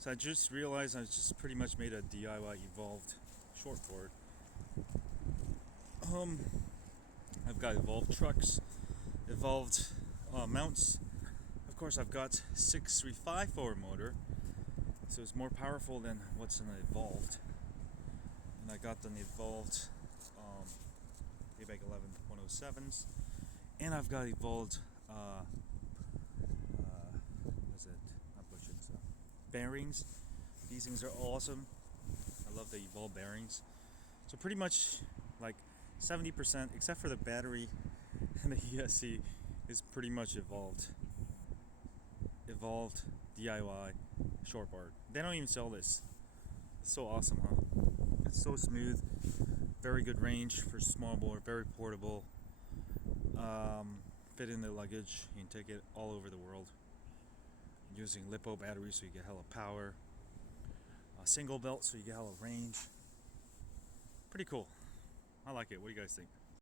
So I just realized I just pretty much made a DIY evolved shortboard. I've got evolved trucks, evolved mounts. Of course, I've got 635 motor, so it's more powerful than what's in the evolved. And I got an evolved ABAG 11 107s, and I've got evolved what's it? Not bushings. Bearings. These things are awesome. I love the evolved bearings. So pretty much like 70%, except for the battery and the ESC, is pretty much evolved. Evolved DIY shortboard. They don't even sell this. It's so awesome, huh? It's so smooth, very good range for small board, very portable. Fit in the luggage. You can take it all over the world. Using Lipo batteries, so you get hella power. A single belt, so you get hella range. Pretty cool. I like it. What do you guys think?